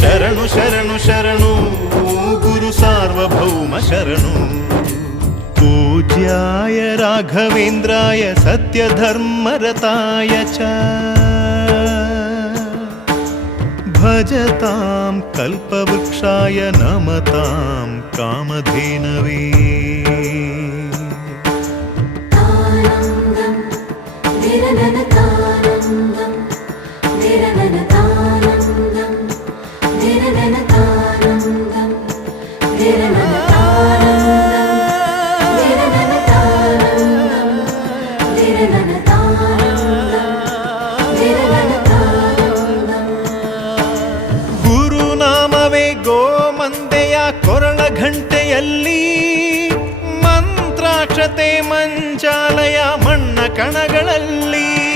ಶರಣು ಶರಣು ಶರಣು ಗುರು ಸಾರ್ವಭೌಮ ಶರಣು. पूज्याय राघवेन्द्राय सत्यधर्मरताय च भजतां कल्पवृक्षाय नमतां कामधेनवे. ಗುರುನಾಮವೇ ಗೋಮಂದೆಯ ಕೊರಳ ಘಂಟೆಯಲ್ಲಿ, ಮಂತ್ರಾಕ್ಷತೆ ಮಂಚಾಲಯ ಮಣ್ಣ ಕಣಗಳಲ್ಲಿ.